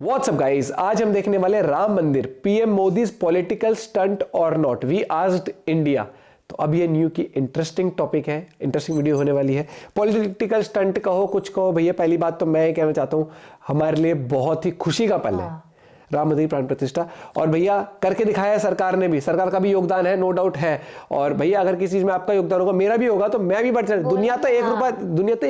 WhatsApp guys, आज हम देखने वाले राम मंदिर, पीएम मोदीज पॉलिटिकल स्टंट और नॉट, वी आस्क्ड इंडिया। तो अब ये न्यू की इंटरेस्टिंग टॉपिक है, इंटरेस्टिंग वीडियो होने वाली है। पॉलिटिकल स्टंट कहो कुछ कहो भैया, पहली बात तो मैं ये कहना चाहता हूं, हमारे लिए बहुत ही खुशी का पल है राम मंदिर प्राण प्रतिष्ठा। और भैया करके दिखाया है सरकार ने भी, सरकार का भी योगदान है, नो डाउट है। और भैया अगर किसी चीज में आपका योगदान होगा, मेरा भी होगा, तो मैं भी बढ़ चढ़, दुनिया तो एक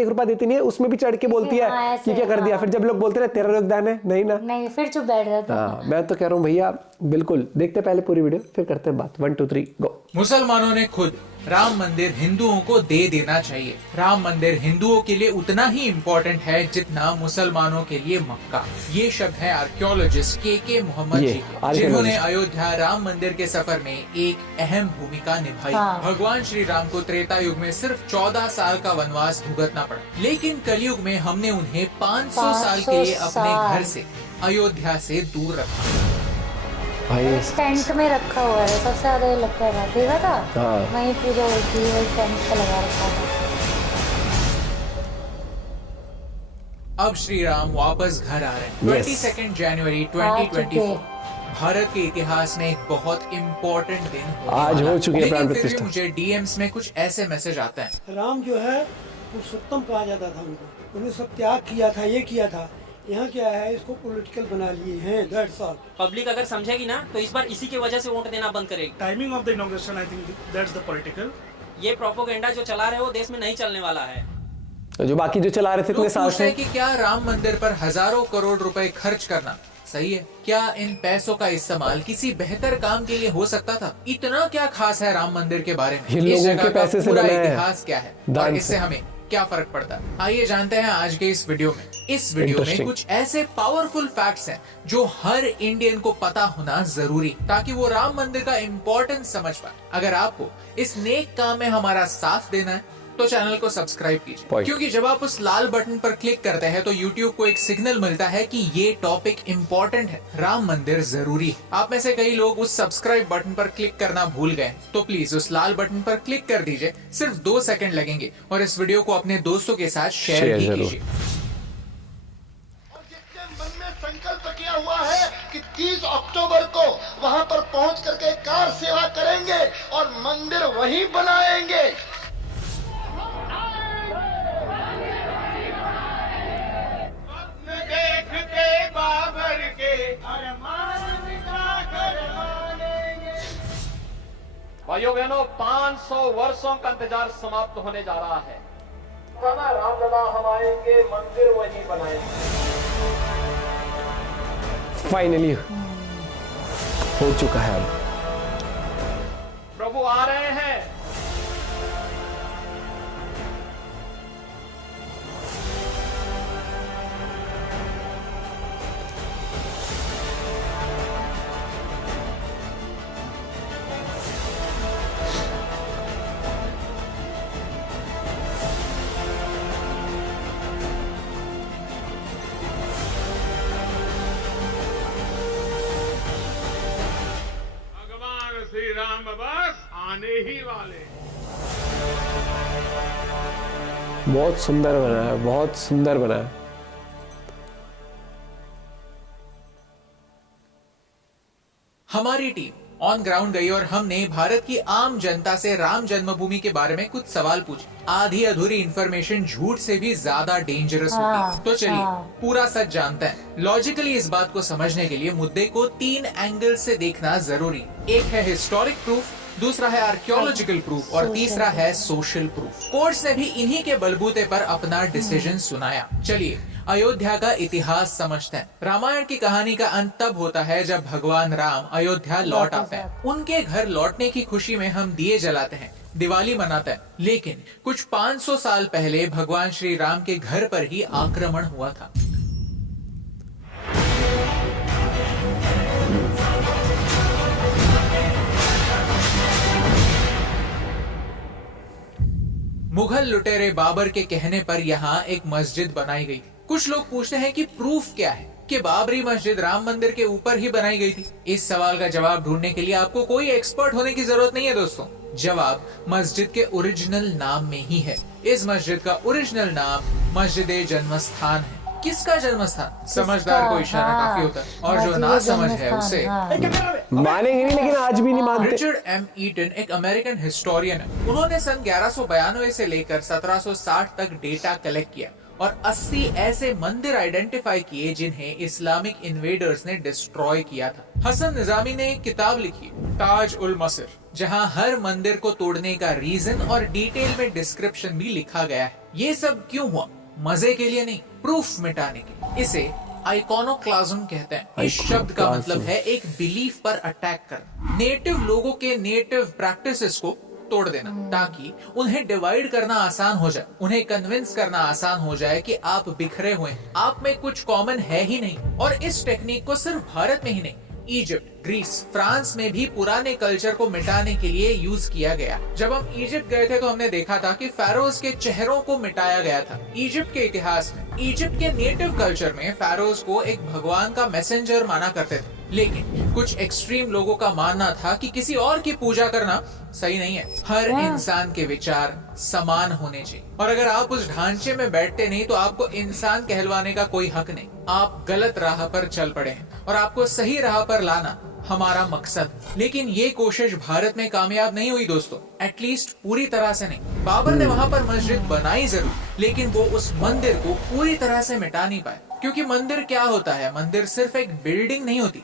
रुपया देती नहीं है, उसमें भी चढ़ के बोलती है कि क्या कर दिया। फिर जब लोग बोलते हैं तेरा योगदान है, नहीं ना, नहीं, फिर चुप बैठ जाते हैं। हाँ, मैं तो कह रहा हूँ भैया बिल्कुल देखते पहले पूरी वीडियो, फिर करते हैं बात। 1 2 3 गो। मुसलमानों ने खुद राम मंदिर हिंदुओं को दे देना चाहिए। राम मंदिर हिंदुओं के लिए उतना ही इम्पोर्टेंट है जितना मुसलमानों के लिए मक्का। ये शब्द है आर्कियोलॉजिस्ट के मोहम्मद जी के, जिन्होंने अयोध्या राम मंदिर के सफर में एक अहम भूमिका निभाई। भगवान श्री राम को त्रेता युग में सिर्फ 14 साल का वनवास भुगतना पड़ा, लेकिन कलयुग में हमने उन्हें 500 साल के लिए अपने घर से, अयोध्या से दूर रखा। भाई टेंट में रखा हुआ है, सबसे ज्यादा ये लगता है, देखा था वहीं पूजा होती है, वही टेंट पे लगा रखा था। अब श्री राम वापस घर आ रहे हैं। 22 जनवरी 2024 भारत के इतिहास में एक बहुत इम्पोर्टेंट दिन आज हो चुके हैं प्राण लेकिन फिर भी प्रतिष्ठा। मुझे डीएम्स में कुछ ऐसे मैसेज आते हैं। राम जो है पुरुषोत्तम कहा जाता था उनको, उन्हें सब त्याग किया था, ये किया था। यहाँ क्या है, इसको पॉलिटिकल बना लिए हैं, दैट्स ऑल। पब्लिक अगर समझेगी ना तो इस बार इसी की वजह से वोट देना बंद करेगी। Timing of the inauguration, I think that's the political. ये प्रोपोगेंडा जो चला रहे हो देश में नहीं चलने वाला है। जो बाकी जो चला रहे थे इतने साल से, कि क्या राम मंदिर पर हजारों करोड़ रुपए खर्च करना सही है? क्या इन पैसों का इस्तेमाल किसी बेहतर काम के लिए हो सकता था? इतना क्या खास है राम मंदिर के बारे में? इन लोगों के पैसे से पूरा बना है। इतिहास क्या है और इससे हमें क्या फर्क पड़ता है? आइए जानते हैं आज के इस वीडियो में। इस वीडियो में कुछ ऐसे पावरफुल फैक्ट्स हैं जो हर इंडियन को पता होना जरूरी, ताकि वो राम मंदिर का इम्पोर्टेंस समझ पाए। अगर आपको इस नेक काम में हमारा साथ देना है तो चैनल को सब्सक्राइब कीजिए, क्योंकि जब आप उस लाल बटन पर क्लिक करते हैं तो YouTube को एक सिग्नल मिलता है कि ये टॉपिक इम्पोर्टेंट है, राम मंदिर जरूरी है। आप में से कई लोग उस सब्सक्राइब बटन पर क्लिक करना भूल गए, तो प्लीज उस लाल बटन पर क्लिक कर दीजिए। सिर्फ 2 सेकंड लगेंगे और इस वीडियो को अपने दोस्तों के साथ शेयर कीजिए। मन में संकल्प किया हुआ है कि 30 अक्टूबर को वहां पर पहुंच करके कार सेवा करेंगे और मंदिर वहीं बनाएंगे। देख के बाबर के अरमान कर मानेंगे। भाइयों बहनों, 500 वर्षों का इंतजार समाप्त होने जा रहा है। रामलला हम आएंगे, मंदिर वहीं बनाएंगे। फाइनली हो चुका है। अब प्रभु आ रहे हैं। श्री राम बस आने ही वाले। बहुत सुंदर बना है, बहुत सुंदर बना है। हमारी टीम ऑन ग्राउंड गई और हमने भारत की आम जनता से राम जन्मभूमि के बारे में कुछ सवाल पूछे। आधी अधूरी इंफॉर्मेशन झूठ से भी ज्यादा डेंजरस होती है, तो चलिए पूरा सच जानते हैं। लॉजिकली इस बात को समझने के लिए मुद्दे को 3 एंगल से देखना जरूरी। एक है हिस्टोरिक प्रूफ, दूसरा है आर्कियोलॉजिकल प्रूफ और तीसरा है सोशल प्रूफ। कोर्ट्स ने भी इन्हीं के बलबूते पर अपना डिसीजन सुनाया। चलिए अयोध्या का इतिहास समझते हैं। रामायण की कहानी का अंत तब होता है जब भगवान राम अयोध्या लौट आते हैं। उनके घर लौटने की खुशी में हम दिए जलाते हैं, दिवाली मनाते हैं। लेकिन कुछ 500 साल पहले भगवान श्री राम के घर पर ही आक्रमण हुआ था। मुगल लुटेरे बाबर के कहने पर यहाँ एक मस्जिद बनाई गई। कुछ लोग पूछते हैं कि प्रूफ क्या है कि बाबरी मस्जिद राम मंदिर के ऊपर ही बनाई गई थी। इस सवाल का जवाब ढूंढने के लिए आपको कोई एक्सपर्ट होने की जरूरत नहीं है दोस्तों। जवाब मस्जिद के ओरिजिनल नाम में ही है। इस मस्जिद का ओरिजिनल नाम मस्जिद जन्मस्थान है। किसका जन्म स्थान? समझदार को इशारा काफी होता है, और जो ना समझ है उसे मानेंगे नहीं, लेकिन आज भी नहीं मानते। रिचर्ड एम ईटन एक अमेरिकन हिस्टोरियन है। उन्होंने सन 1192 से लेकर 1760 तक डेटा कलेक्ट किया और 80 ऐसे मंदिर आइडेंटिफाई किए जिन्हें इस्लामिक इन्वेडर्स ने डिस्ट्रॉय किया था। हसन निजामी ने एक किताब लिखी, ताज उल मसिर, जहां हर मंदिर को तोड़ने का रीजन और डिटेल में डिस्क्रिप्शन भी लिखा गया है। ये सब क्यों हुआ? मजे के लिए नहीं, प्रूफ मिटाने के। इसे आइकोनोक्लाज्म कहते हैं। इस शब्द का मतलब है एक बिलीफ पर अटैक करना, नेटिव लोगों के नेटिव प्रैक्टिसेस को तोड़ देना, ताकि उन्हें डिवाइड करना आसान हो जाए, उन्हें कन्विंस करना आसान हो जाए कि आप बिखरे हुए हैं, आप में कुछ कॉमन है ही नहीं। और इस टेक्निक को सिर्फ भारत में ही नहीं, इजिप्ट, ग्रीस, फ्रांस में भी पुराने कल्चर को मिटाने के लिए यूज किया गया। जब हम इजिप्ट गए थे तो हमने देखा था कि फेरोज के चेहरों को मिटाया गया था। इजिप्ट के इतिहास में, इजिप्ट के नेटिव कल्चर में फेरोज को एक भगवान का मैसेंजर माना करते थे, लेकिन कुछ एक्सट्रीम लोगों का मानना था कि किसी और की पूजा करना सही नहीं है। हर इंसान के विचार समान होने चाहिए, और अगर आप उस ढांचे में बैठते नहीं तो आपको इंसान कहलवाने का कोई हक नहीं। आप गलत राह पर चल पड़े हैं और आपको सही राह पर लाना हमारा मकसद। लेकिन ये कोशिश भारत में कामयाब नहीं हुई दोस्तों, एटलीस्ट पूरी तरह से नहीं। बाबर ने वहाँ पर मस्जिद बनाई जरूर, लेकिन वो उस मंदिर को पूरी तरह से मिटा नहीं पाए। क्योंकि मंदिर क्या होता है? मंदिर सिर्फ एक बिल्डिंग नहीं होती,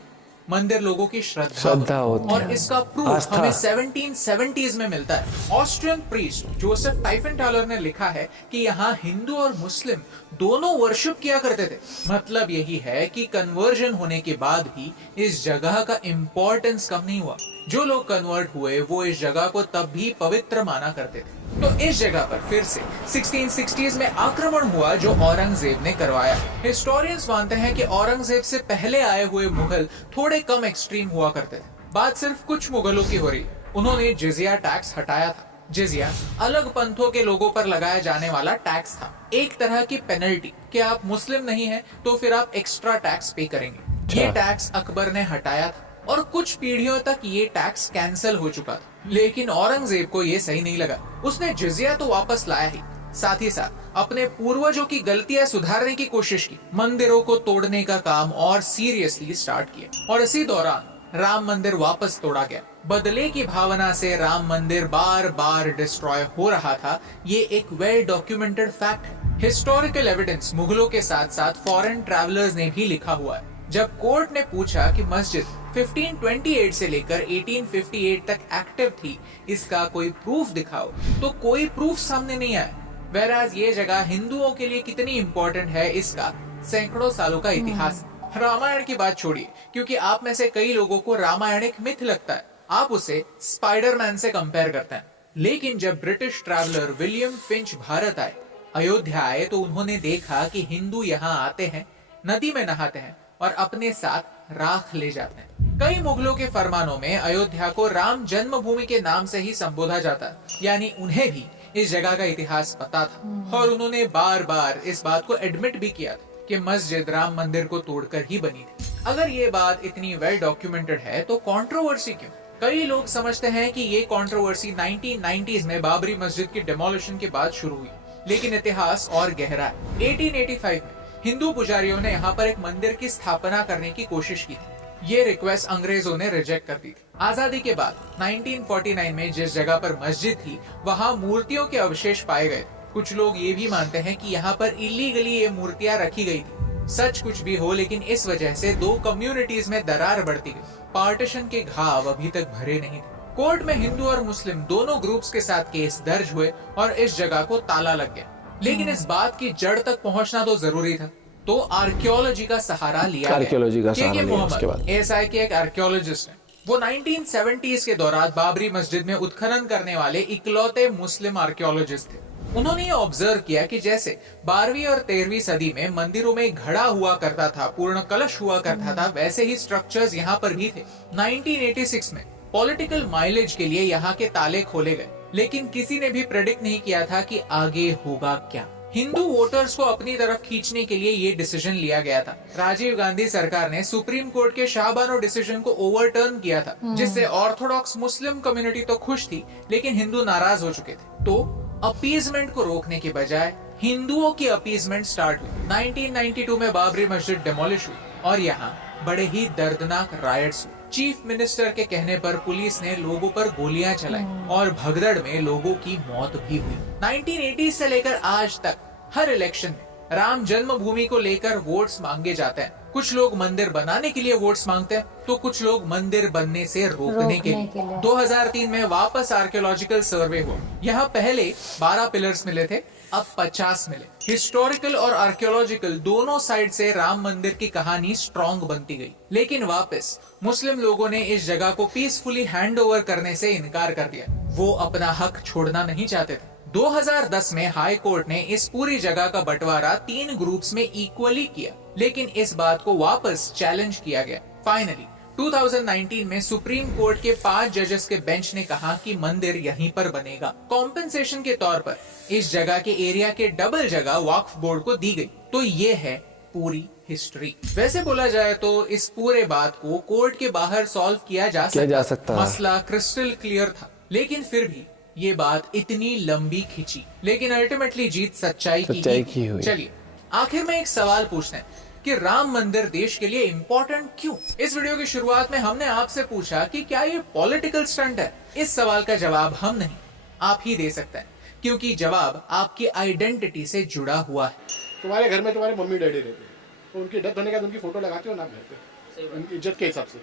मंदिर लोगों की श्रद्धा होती है। और इसका प्रूफ हमें 1770s में मिलता है। ऑस्ट्रियन प्रीस्ट जोसेफ टाइफेंटालर ने लिखा है कि यहाँ हिंदू और मुस्लिम दोनों वर्शिप किया करते थे। मतलब यही है कि कन्वर्जन होने के बाद भी इस जगह का इम्पोर्टेंस कम नहीं हुआ। जो लोग कन्वर्ट हुए वो इस जगह को तब भी पवित्र माना करते थे। तो इस जगह पर फिर से 1660s में आक्रमण हुआ जो औरंगजेब ने करवाया। हिस्टोरियंस मानते हैं कि औरंगजेब से पहले आए हुए मुगल थोड़े कम एक्सट्रीम हुआ करते थे। बात सिर्फ कुछ मुगलों की हो रही। उन्होंने जिजिया टैक्स हटाया था। जिजिया अलग पंथों के लोगों पर लगाया जाने वाला टैक्स था, एक तरह की पेनल्टी कि आप मुस्लिम नहीं हैं तो फिर आप एक्स्ट्रा टैक्स पे करेंगे। ये टैक्स अकबर ने हटाया था और कुछ पीढ़ियों तक ये टैक्स कैंसिल हो चुका था। लेकिन औरंगजेब को ये सही नहीं लगा। उसने जिजिया तो वापस लाया ही, साथ ही साथ अपने पूर्वजों की गलतियां सुधारने की कोशिश की। मंदिरों को तोड़ने का काम और सीरियसली स्टार्ट किया, और इसी दौरान राम मंदिर वापस तोड़ा गया। बदले की भावना से राम मंदिर बार बार डिस्ट्रॉय हो रहा था। ये एक वेल डॉक्यूमेंटेड फैक्ट है। हिस्टोरिकल एविडेंस मुगलों के साथ साथ फॉरेन ट्रैवलर्स ने भी लिखा हुआ है। जब कोर्ट ने पूछा कि मस्जिद 1528 से लेकर 1858 तक एक्टिव थी, इसका कोई प्रूफ दिखाओ, तो कोई प्रूफ सामने नहीं आया। whereas ये जगह हिंदुओं के लिए कितनी इम्पोर्टेंट है, इसका सैकड़ों सालों का इतिहास है। रामायण की बात छोड़िए, क्योंकि आप में से कई लोगों को रामायण एक मिथ लगता है। आप उसे स्पाइडरमैन से कंपेयर करते हैं। लेकिन जब British traveller William Finch Bharat आए, अयोध्या आए, तो उन्होंने देखा कि हिंदू यहाँ आते हैं, नदी में नहाते हैं और अपने साथ राख ले जाते हैं। कई मुगलों के फरमानों में अयोध्या को राम जन्मभूमि के नाम से ही संबोधा जाता है, यानी उन्हें भी इस जगह का इतिहास पता था। और उन्होंने बार बार इस बात को एडमिट भी किया था कि मस्जिद राम मंदिर को तोड़कर ही बनी थी। अगर ये बात इतनी वेल डॉक्यूमेंटेड है तो कंट्रोवर्सी क्यों? कई लोग समझते हैं कि ये कंट्रोवर्सी 1990s में बाबरी मस्जिद की डिमोलिशन के बाद शुरू हुई, लेकिन इतिहास और गहरा है। 1885 में हिंदू पुजारियों ने यहाँ पर एक मंदिर की स्थापना करने की कोशिश की थी। ये रिक्वेस्ट अंग्रेजों ने रिजेक्ट कर दी थी। आजादी के बाद 1949 में जिस जगह पर मस्जिद थी वहाँ मूर्तियों के अवशेष पाए गए। कुछ लोग ये भी मानते हैं कि यहाँ पर इलीगली ये मूर्तियाँ रखी गई थी। सच कुछ भी हो, लेकिन इस वजह से दो कम्युनिटीज में दरार बढ़ती गई। पार्टीशन के घाव अभी तक भरे नहीं थे। कोर्ट में हिंदू और मुस्लिम दोनों ग्रुप्स के साथ केस दर्ज हुए और इस जगह को ताला लग गया। लेकिन इस बात की जड़ तक पहुंचना तो जरूरी था, तो आर्कियोलॉजी का सहारा लिया गया। एएसआई के एक आर्कियोलॉजिस्ट है, वो 1970s के दौरान बाबरी मस्जिद में उत्खनन करने वाले इकलौते मुस्लिम आर्कियोलॉजिस्ट थे। उन्होंने ये ऑब्जर्व किया कि जैसे 12वीं और 13वीं सदी में मंदिरों में घड़ा हुआ करता था, पूर्ण कलश हुआ करता था, वैसे ही स्ट्रक्चर्स यहाँ पर भी थे। 1986 में पॉलिटिकल माइलेज के लिए यहाँ के ताले खोले गए, लेकिन किसी ने भी प्रेडिक्ट नहीं किया था कि आगे होगा क्या। हिंदू वोटर्स को अपनी तरफ खींचने के लिए ये डिसीजन लिया गया था। राजीव गांधी सरकार ने सुप्रीम कोर्ट के शाहबानो डिसीजन को ओवरटर्न किया था, जिससे ऑर्थोडॉक्स मुस्लिम कम्युनिटी तो खुश थी, लेकिन हिंदू नाराज हो चुके थे। तो अपीजमेंट को रोकने के बजाय हिंदुओं की अपीजमेंट स्टार्ट हुई। 1992 में बाबरी मस्जिद डिमोलिश हुई और यहाँ बड़े ही दर्दनाक रायट्स हुए। चीफ मिनिस्टर के कहने पर पुलिस ने लोगों पर गोलियां चलाई और भगदड़ में लोगों की मौत भी हुई। 1980 से लेकर आज तक हर इलेक्शन में राम जन्मभूमि को लेकर वोट्स मांगे जाते हैं। कुछ लोग मंदिर बनाने के लिए वोट्स मांगते हैं तो कुछ लोग मंदिर बनने से रोकने के लिए। 2003 में वापस आर्कियोलॉजिकल सर्वे हुआ। यहाँ पहले 12 पिलर्स मिले थे, अब 50 मिले। हिस्टोरिकल और आर्कियोलॉजिकल दोनों साइड से राम मंदिर की कहानी स्ट्रॉन्ग बनती गई, लेकिन वापस मुस्लिम लोगों ने इस जगह को पीसफुली हैंड ओवर करने से इनकार कर दिया। वो अपना हक छोड़ना नहीं चाहते थे। 2010 में हाई कोर्ट ने इस पूरी जगह का बंटवारा 3 ग्रुप्स में इक्वली किया, लेकिन इस बात को वापस चैलेंज किया गया। फाइनली 2019 में सुप्रीम कोर्ट के 5 जजेस के बेंच ने कहा कि मंदिर यहीं पर बनेगा। कॉम्पेंसेशन के तौर पर इस जगह के एरिया के डबल जगह वक्फ बोर्ड को दी गई। तो ये है पूरी हिस्ट्री। वैसे बोला जाए तो इस पूरे बात को कोर्ट के बाहर सॉल्व किया जा सकता। मसला क्रिस्टल क्लियर था, लेकिन फिर भी ये बात इतनी लंबी खिंची, लेकिन अल्टीमेटली जीत सच्चाई की हुई। चलिए आखिर में एक सवाल पूछते हैं कि राम मंदिर देश के लिए इम्पोर्टेंट क्यों? इस वीडियो की शुरुआत में हमने आपसे पूछा कि क्या ये पॉलिटिकल स्टंट है। इस सवाल का जवाब हम नहीं, आप ही दे सकते हैं, क्योंकि जवाब आपकी आइडेंटिटी से जुड़ा हुआ है। तुम्हारे घर में तुम्हारे मम्मी डैडी रहते हैं, तो उनकी डेथ होने के बाद उनकी फोटो लगाते हो ना घर पे, उनकी इज्जत के हिसाब से।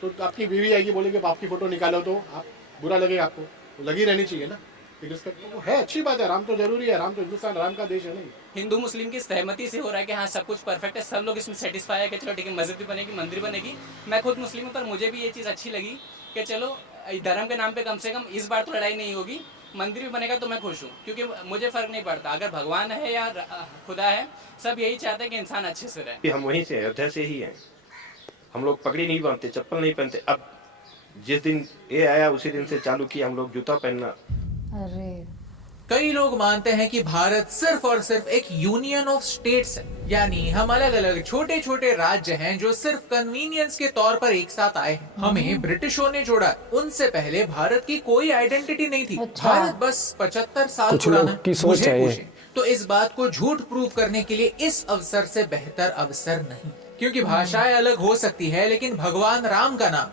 तो आपकी बीवी आएगी, बोलेगी आपकी फोटो निकालो, तो आप बुरा लगेगा आपको, तो लगी रहनी चाहिए ना। रिस्पेक्ट है, अच्छी बात है, राम तो जरूरी है, राम तो हिंदुस्तान राम का देश है। नहीं, हिंदू मुस्लिम की सहमति से हो रहा है कि हाँ सब कुछ परफेक्ट है, सब लोग इसमें सेटिस्फाई है कि चलो ठीक है मस्जिद भी बनेगी, मंदिर बनेगी। मैं खुद मुस्लिम हूँ, पर मुझे भी ये चीज़ अच्छी लगी कि चलो धर्म के नाम पे कम से कम इस बार तो लड़ाई नहीं होगी। मंदिर भी बनेगा तो मैं खुश हूँ, क्योंकि मुझे फर्क नहीं पड़ता अगर भगवान है या खुदा है, सब यही चाहते हैं कि इंसान अच्छे से रहे। हम वहीं से अयोध्या से ही हैं। हम लोग पगड़ी नहीं बांधते, चप्पल नहीं पहनते। अब जिस दिन ये आया उसी दिन से चालू किया हम लोग जूता पहनना। कई लोग मानते हैं कि भारत सिर्फ और सिर्फ एक यूनियन ऑफ स्टेट्स है, यानी हम अलग अलग छोटे छोटे राज्य हैं जो सिर्फ कन्वीनियंस के तौर पर एक साथ आए हैं। हमें ब्रिटिशों ने जोड़ा, उनसे पहले भारत की कोई आइडेंटिटी नहीं थी। भारत बस 75 साल पुराना है। तो इस बात को झूठ प्रूव करने के लिए इस अवसर से बेहतर अवसर नहीं, क्योंकि भाषाएं अलग हो सकती है, लेकिन भगवान राम का नाम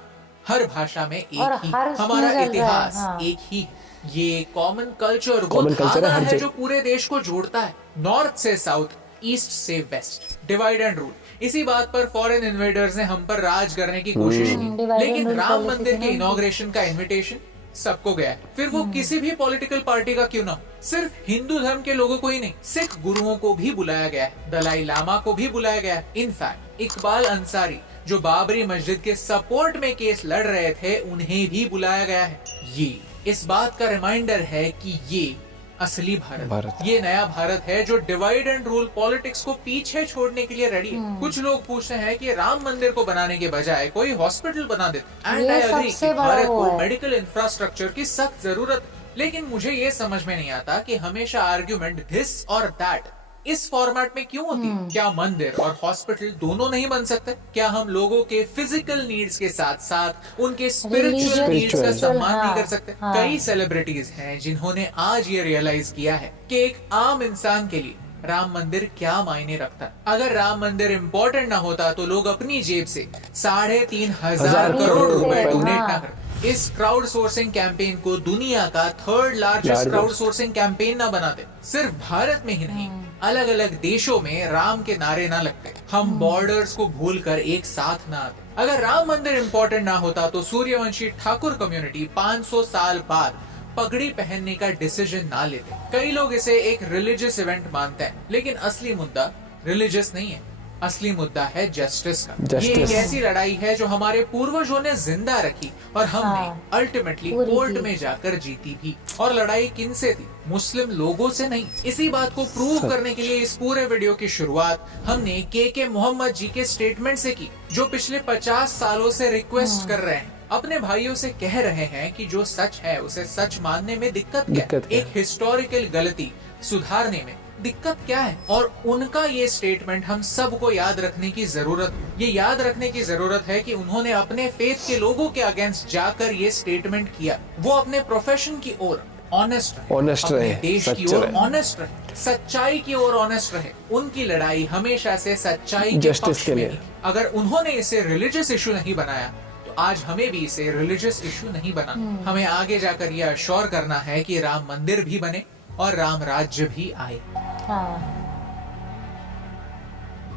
हर भाषा में एक ही, हमारा इतिहास एक ही। ये कॉमन कल्चर वो धागा है जो पूरे देश को जोड़ता है, नॉर्थ से साउथ, ईस्ट से वेस्ट, डिवाइड एंड रूल। इसी बात पर फॉरेन इन्वेडर्स ने हम पर राज करने की कोशिश की, लेकिन राम मंदिर के इनॉग्रेशन का इनविटेशन सबको गया है। फिर वो किसी भी पॉलिटिकल पार्टी का क्यों ना हो, सिर्फ हिंदू धर्म के लोगों को ही नहीं, सिख गुरुओं को भी बुलाया गया है, दलाई लामा को भी बुलाया गया है। इनफैक्ट इकबाल अंसारी जो बाबरी मस्जिद के सपोर्ट में केस लड़ रहे थे, उन्हें भी बुलाया गया है। ये इस बात का रिमाइंडर है कि ये असली भारत, ये नया भारत है जो डिवाइड एंड रूल पॉलिटिक्स को पीछे छोड़ने के लिए रेडी है। कुछ लोग पूछते हैं कि राम मंदिर को बनाने के बजाय कोई हॉस्पिटल बना देते। एंड आई एग्री कि भारत को मेडिकल इंफ्रास्ट्रक्चर की सख्त जरूरत, लेकिन मुझे ये समझ में नहीं आता कि हमेशा आर्ग्यूमेंट दिस और दैट इस फॉर्मेट में क्यों होती है। क्या मंदिर और हॉस्पिटल दोनों नहीं बन सकते? क्या हम लोगों के फिजिकल नीड्स के साथ साथ उनके स्पिरिचुअल नीड्स का सम्मान नहीं कर सकते? कई सेलिब्रिटीज हैं जिन्होंने आज ये रियलाइज किया है कि एक आम इंसान के लिए राम मंदिर क्या मायने रखता है। अगर राम मंदिर इम्पोर्टेंट ना होता तो लोग अपनी जेब से 3,500 करोड़ रुपए डोनेट ना करते। इस क्राउड सोर्सिंग कैंपेन को दुनिया का 3rd largest crowd sourcing campaign ना बनाते। सिर्फ भारत में ही नहीं, अलग अलग देशों में राम के नारे ना लगते, हम बॉर्डर्स को भूलकर एक साथ ना आते। अगर राम मंदिर इम्पोर्टेंट ना होता तो सूर्यवंशी ठाकुर कम्युनिटी 500 साल बाद पगड़ी पहनने का डिसीजन ना लेते। कई लोग इसे एक रिलीजियस इवेंट मानते हैं, लेकिन असली मुद्दा रिलीजियस नहीं है, असली मुद्दा है जस्टिस का। ये एक ऐसी लड़ाई है जो हमारे पूर्वजों ने जिंदा रखी और हमने अल्टीमेटली कोर्ट में जाकर जीती भी। और लड़ाई किन से थी? मुस्लिम लोगों से नहीं। इसी बात को प्रूव करने के लिए इस पूरे वीडियो की शुरुआत हमने के मोहम्मद जी के स्टेटमेंट से की, जो पिछले 50 सालों से रिक्वेस्ट कर रहे हैं, अपने भाइयों से कह रहे हैं कि जो सच है उसे सच मानने में दिक्कत क्या है, एक हिस्टोरिकल गलती सुधारने में दिक्कत क्या है। और उनका ये स्टेटमेंट हम सबको याद रखने की जरूरत, ये याद रखने की जरूरत है कि उन्होंने अपने फेथ के लोगों के अगेंस्ट जाकर ये स्टेटमेंट किया। वो अपने प्रोफेशन की ओर ऑनेस्ट रहे, देश की ओर ऑनेस्ट रहे। सच्चाई की ओर ऑनेस्ट रहे। उनकी लड़ाई हमेशा से सच्चाई के Justice पक्ष के में लिए। थी। अगर उन्होंने इसे रिलीजियस इशू नहीं बनाया तो आज हमें भी इसे रिलीजियस इशू नहीं बनाना। हमें आगे जाकर यह अश्योर करना है कि राम मंदिर भी बने और राम राज्य भी आए,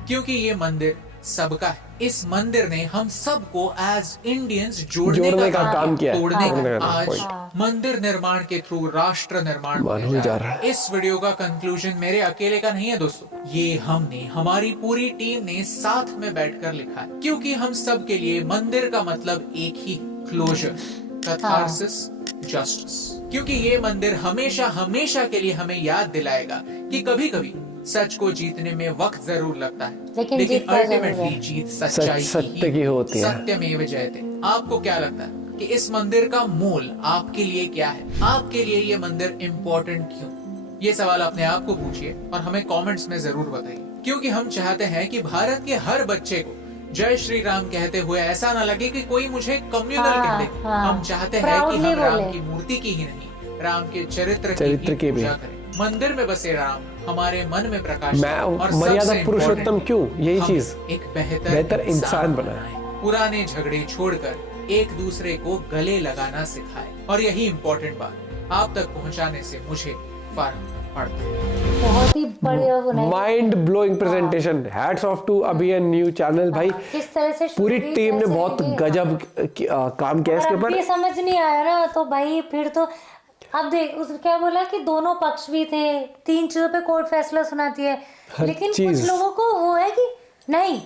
क्योंकि ये मंदिर सबका है। इस मंदिर ने हम सबको एज इंडियंस जोड़ने का काम किया, तोड़ने का। आज मंदिर निर्माण के थ्रू राष्ट्र निर्माण होने जा रहा है। इस वीडियो का कंक्लूजन मेरे अकेले का नहीं है दोस्तों, ये हमने, हमारी पूरी टीम ने साथ में बैठकर लिखा है, क्योंकि हम सब के लिए मंदिर का मतलब एक ही, क्लोजर, कैथारसिस, जस्टिस। क्योंकि ये मंदिर हमेशा हमेशा के लिए हमें याद दिलाएगा कि कभी कभी सच को जीतने में वक्त जरूर लगता है, लेकिन अल्टीमेटली जीत सच्चाई की होती है। सत्यमेव जयते। आपको क्या लगता है कि इस मंदिर का मूल आपके लिए क्या है? आपके लिए ये मंदिर इम्पोर्टेंट क्यों? ये सवाल अपने आप को पूछिए और हमें कमेंट्स में जरूर बताइए, क्योंकि हम चाहते हैं कि भारत के हर बच्चे को जय श्री राम कहते हुए ऐसा ना लगे कि कोई मुझे कम्युनल कह दे। हम चाहते हैं कि हम राम की मूर्ति की ही नहीं, राम के चरित्र की पूजा करें। मंदिर में बसे राम हमारे मन में प्रकाश और मर्यादा पुरुषोत्तम क्यों, यही चीज एक बेहतर इंसान बनाए। पुराने झगड़े छोड़कर एक दूसरे को गले लगाना सिखाए, और यही इम्पोर्टेंट बात आप तक पहुंचाने से मुझे फर्क पड़ता है। बहुत ही बढ़िया mind blowing presentation. Hats off to Abhiyan new channel भाई। किस तरह से पूरी टीम ने बहुत गजब काम किया इसके ऊपर। समझ नहीं आया ना तो भाई फिर तो अब देख उस क्या बोला कि दोनों पक्ष भी थे, 3 चीजों पे कोर्ट फैसला सुनाती है, लेकिन कुछ लोगों को वो है कि नहीं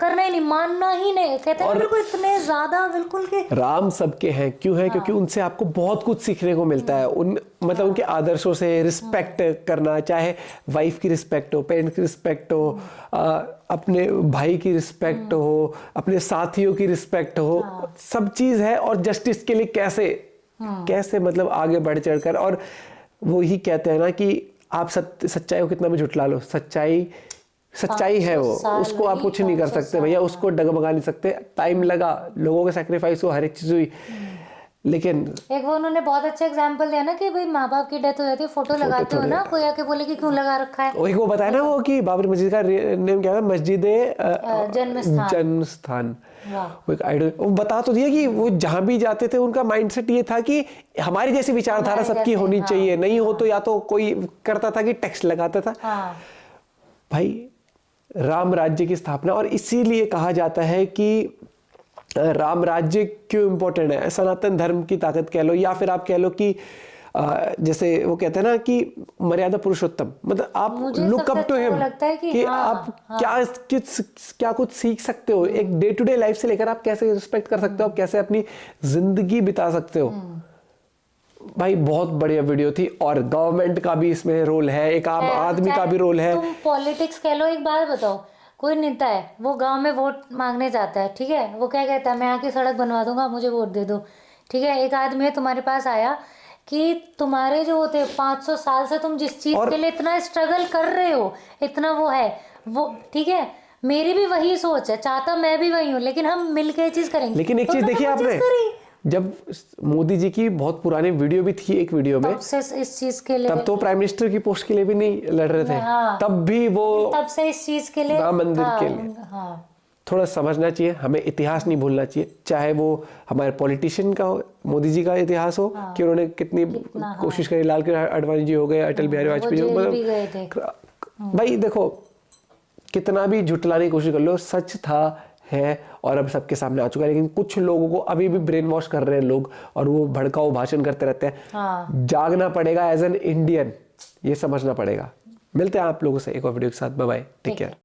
करना ही नहीं, मानना ही नहीं, कहते हैं बिल्कुल इतने ज्यादा बिल्कुल कि राम सबके हैं। क्यों है? क्योंकि उनसे आपको बहुत कुछ सीखने को मिलता है। मतलब उनके आदर्शों से रिस्पेक्ट करना, चाहे वाइफ की रिस्पेक्ट हो, पेरेंट्स की रिस्पेक्ट हो, अपने भाई की रिस्पेक्ट हो, अपने साथियों की रिस्पेक्ट हो, सब चीज है। और जस्टिस के लिए कैसे मतलब आगे बढ़ चढ़कर, और वो ही कहते हैं ना कि आप सच्चाई को कितना भी झुठला लो, सच्चाई है वो, उसको आप कुछ नहीं कर सकते भैया, उसको डगमगा नहीं सकते। टाइम लगा, लोगों के सैक्रिफाइस हो, हर एक चीज हुई, लेकिन एक वो उन्होंने बहुत अच्छा एग्जांपल दिया ना कि भाई माँ बाप की डेथ हो जाती है, फोटो लगाते हो ना, कोई आके बोले कि क्यों लगा रखा है। वही वो बताया ना वो कि बाबरी मस्जिद का नेम क्या था, मस्जिद जन्मस्थान। वो एक आइडिया वो बता तो दिया कि वो जहां भी जाते थे उनका माइंडसेट ये था कि हमारी जैसी विचारधारा सबकी होनी चाहिए, नहीं हो तो या तो कोई करता था कि टैक्स लगाता था। भाई राम राज्य की स्थापना, और इसीलिए कहा जाता है कि राम राज्य क्यों इंपॉर्टेंट है। सनातन धर्म की ताकत कह लो, या फिर आप कह लो कि जैसे वो कहते हैं ना कि मर्यादा पुरुषोत्तम, मतलब आप लुक अप टू हिम कि आप क्या कुछ सीख सकते हो एक डे टू डे लाइफ से लेकर आप कैसे रिस्पेक्ट कर सकते हो, आप कैसे अपनी जिंदगी बिता सकते हो। भाई बहुत बढ़िया वीडियो थी, और गवर्नमेंट का भी इसमें रोल है, एक आम आदमी का भी रोल है। तुम पॉलिटिक्स कह लो, एक बात बताओ, कोई नेता है वो गांव में वोट मांगने जाता है, ठीक है, वो क्या कहता है, मैं आके सड़क बनवा दूंगा, मुझे वोट दे दो, ठीक है। एक आदमी है तुम्हारे पास आया कि तुम्हारे जो होते 500 साल से तुम जिस चीज के लिए इतना स्ट्रगल कर रहे हो, इतना वो है वो, ठीक है, मेरी भी वही सोच है, चाहता मैं भी वही हूँ, लेकिन हम मिलके चीज करेंगे। लेकिन एक चीज देखिए आपने, जब मोदी जी की बहुत पुरानी वीडियो भी थी, एक वीडियो में इस चीज के लिए, तब तो प्राइम मिनिस्टर की पोस्ट के लिए भी नहीं लड़ रहे थे, तब भी वो तब से इस चीज के लिए, राम मंदिर के लिए थोड़ा समझना चाहिए हमें, इतिहास नहीं भूलना चाहिए, चाहे वो हमारे पॉलिटिशियन का हो, मोदी जी का इतिहास हो कि उन्होंने कितनी कोशिश करी, लाल कृष्ण आडवाणी जी हो गए, अटल बिहारी वाजपेयी जी, मतलब भाई देखो कितना भी झुटलाने की कोशिश कर लो, सच था है और अब सबके सामने आ चुका है। लेकिन कुछ लोगों को अभी भी ब्रेन वॉश कर रहे हैं लोग, और वो भड़काऊ भाषण करते रहते हैं। जागना पड़ेगा एज एन इंडियन, ये समझना पड़ेगा। मिलते हैं आप लोगों से एक और वीडियो के साथ, बाय बाय, टेक केयर।